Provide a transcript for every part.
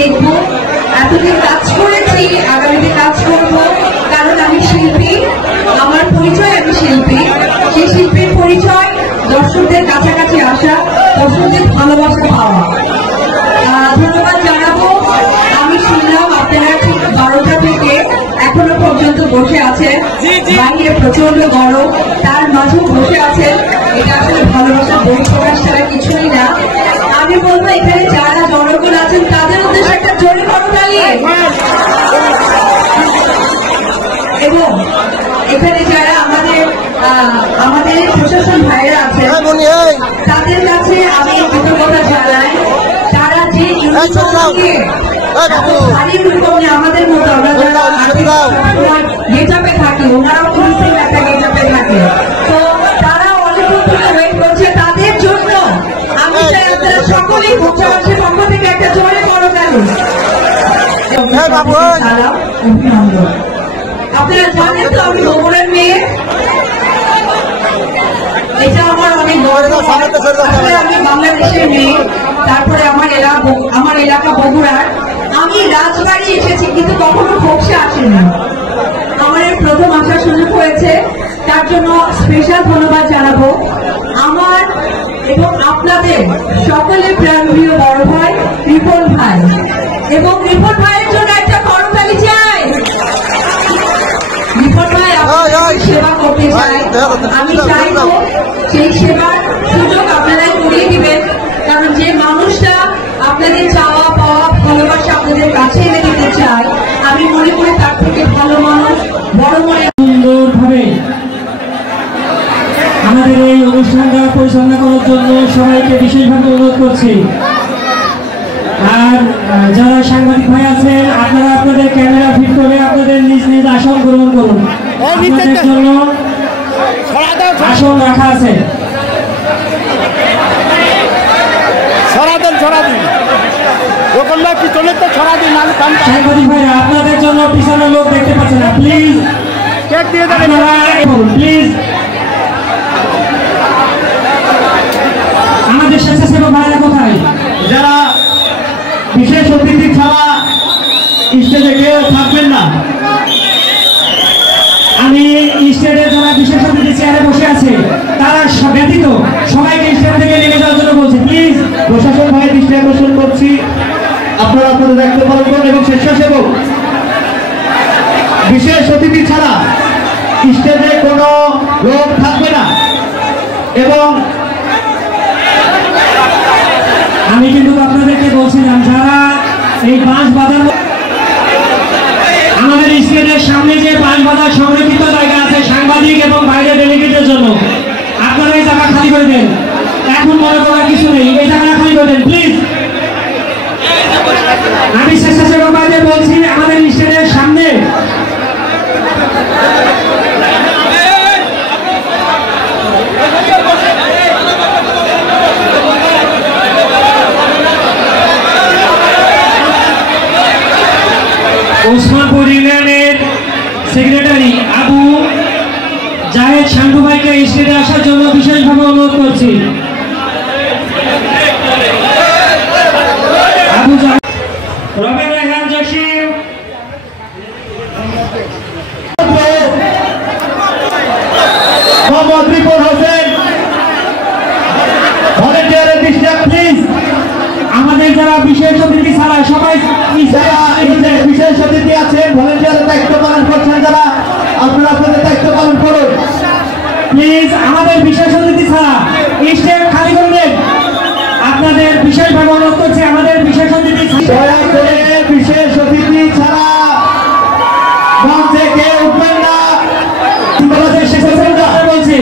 দেখব। এতদিন কাজ করেছি, আগামীতে কাজ করব, কারণ আমি শিল্পী, আমার পরিচয় আমি শিল্পী। সেই শিল্পীর পরিচয় দর্শকদের কাছাকাছি আসা, দর্শকদের ভালোবাসা পাওয়া। ধন্যবাদ জানাবো। আমি শুনলাম আপনারা ঠিক 12টা থেকে এখনো পর্যন্ত বসে আছেন, বাইরে প্রচন্ড গরম, তার মাঝেও বসে আছেন। এটা আসলে ভালোবাসার বহিঃপ্রকাশ ছাড়া কিছুই না। আমি বলবো এখানে যারা জনগণ আছেন তাদের উদ্দেশ্যে একটা জোরে করতালি, এবং এখানে যারা আমাদের প্রশাসন ভাইরা আছেন তাদের কাছে আমি কৃতজ্ঞতা জানাই। তারা যে আমাদের মতো আমরা যারা গেটাপে থাকি, ওনারাও কিন্তু একটা গেটাপে থাকে, তো তারা অনেকক্ষণ থেকে ওয়েট করছে। তাদের জন্য আমি চাই আপনারা সকলেই মুখ্যমন্ত্রীর পক্ষ থেকে একটা জোরে করতালি। আপনারা জানেন তো আমি বগুড়ার মেয়ে, এটা আমার অনেক গর্ব। আমি বাংলাদেশের মেয়ে, তারপরে আমার এলাকা বগুড়ার। আমি রাজবাড়ি এসেছি কিন্তু কখনো খোকসে আসেনি। আমার প্রথম আসার সুযোগ হয়েছে, তার জন্য স্পেশাল ধন্যবাদ জানাবো আমার এবং আপনাদের সকলের প্রাণপ্রিয় বড় ভাই রিপন ভাই, এবং রিপন ভাইয়ের জন্য একটা করতালি চাই। রিপন ভাই আপনাদের সেবা করতে চাই, আমি চাইবো সেই সেবার সুযোগ আপনারাই করিয়ে দিবেন, কারণ যে মানুষটা আপনাদের চাওয়া পাওয়া ভালোবাসা আপনাদের কাছে এনে দিতে চায়, আমি মনে করি তার থেকে ভালো মানুষ বড় মনে। সুন্দরভাবে আমাদের এই অনুষ্ঠানটা পরিচালনা করার জন্য সবাইকে বিশেষভাবে অনুরোধ করছি। আর যারা সাংবাদিক ভাই আছেন, আপনারা আপনাদের ক্যামেরা ফিট করে আপনাদের নিজ নিজ আসন গ্রহণ করুন। আপনাদের জন্য আসন রাখা আছে। সাংবাদিক ভাইরা আপনাদের জন্য পিছনে লোক দেখতে পাচ্ছেন না, প্লিজ প্লিজ। আমাদের স্বেচ্ছাসেবক ভাইরা কোথায়? যারা বিশেষ অতিথি ছাড়া স্টেজে কেউ থাকবেন না। আমি স্টেজে যারা বিশেষ অতিথি চেয়ারে বসে আছে তারা ব্যতীত সবাইকে স্টেজ থেকে নেমে যাওয়ার জন্য বলছি, প্লিজ। প্রশাসন ভাই দৃষ্টি আকর্ষণ করছি, আপনারা আপনাদের দায়িত্ব পালন করুন, এবং স্বেচ্ছাসেবক বিশেষ অতিথি ছাড়া স্টেজে কোনো লোক থাকবে না। এবং আমি কিন্তু আপনাদেরকে বলছিলাম, যারা এই বাঁশ বাঁধার আমাদের স্টেজের সামনে যে বাঁশ বাঁধার সংরক্ষিত জায়গা আছে সাংবাদিক এবং বাইরের ডেলিগেটের জন্য, আপনারা এই জায়গা খালি করে দেন। এখন মনে করার কিছু নেই, এই জায়গাটা খালি করে দেন প্লিজ। আমি স্বেচ্ছাসেবক ভাইদের বলছি, আমাদের স্টেজের সামনে ওসমানপুর ইউনিয়নের সেক্রেটারি আবু জাহেদ শান্তু ভাইকে স্টেজে আসার জন্য বিশেষভাবে অনুরোধ করছি। আবু জাহেদ, রবেল রেহান জসিম, মোহাম্মদ রিপন হোসেন, ভলেন্টিয়ারের দৃষ্টি প্লিজ। আমাদের যারা বিশেষ অতিথি ছাড়া সবাই বিশেষ অতিথি আছেন, ভলেন্টিয়ারের দায়িত্ব পালন করছেন যারা, আপনারা আপনাদের দায়িত্ব পালন করুন প্লিজ। আমাদের বিশেষ অতিথি ছাড়া স্টেজ খালি করে দেন। আপনাদের বিশেষভাবে অনুরোধ করছি, আমাদের বিশেষ অতিথি দয়া করে বিশেষ অতিথি ছাড়া মঞ্চে কেউ উঠবেন না। বলছি,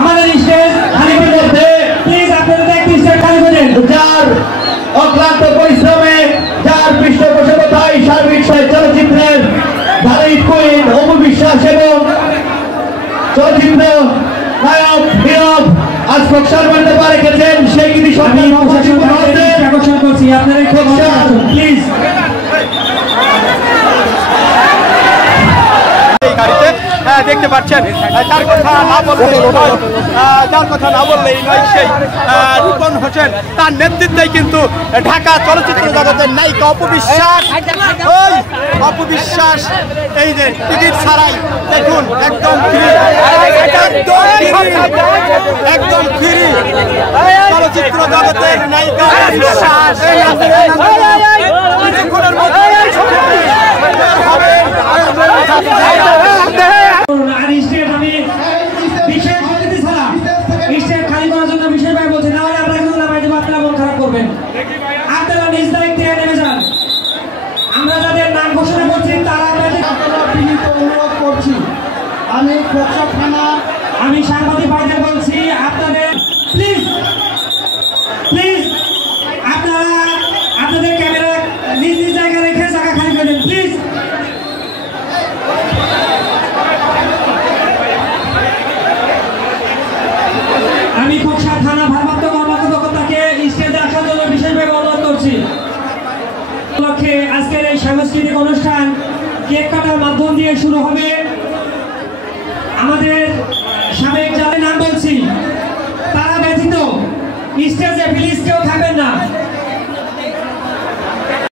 আমাদের স্টেজ খালি করে দেন প্লিজ। আপনাদের একটি স্টেজ খালি করে দেন। যার অক্লান্ত পরিশ্রমে, যার পৃষ্ঠপোষকতায় সার্বিক চলচ্চিত্রের ভারত কুইন অপু বিশ্বাস এবং চলচ্চিত্র নায়ক হিরব আজ প্রকাশ করতে পারে গেছেন, সেই গীতি আকর্ষণ করছি। আপনারা প্লিজ। গাড়িতে দেখতে পাচ্ছেন যার কথা না বললেই নয় সেই রিপন হোসেন তার নেতৃত্বেই কিন্তু ঢাকা চলচ্চিত্র জগতের নায়িকা অপবিশ্বাস এই যে টিকিট ছাড়াই দেখুন একদম ফ্রি চলচ্চিত্র জগতের নায়িকা আপনারা নিজ দায়িত্বে নেমে যান। আমরা যাদের নাম ঘোষণা করছি তারা অনুরোধ করছি আমি খোকসা থানা আমি সাংবাদিক ভাইদের বলছি আপনাদের প্লিজ প্লিজ আপনারা আপনাদের ক্যামেরা নিজ নিজ জায়গায় রেখে জায়গা খালি করে দেন প্লিজ। আমি খোকসা থানা ভারপ্রাপ্ত কর্মকর্তাকে স্টেজে আসার জন্য বিশেষভাবে অনুরোধ করছি। লক্ষ্যে আজকের এই সাংস্কৃতিক অনুষ্ঠান কেক কাটার মাধ্যম দিয়ে শুরু হবে। আমাদের সাবেক যাদের নাম বলছি তারা ব্যতীত স্টেজে প্লিজ কেউ থাকবেন না।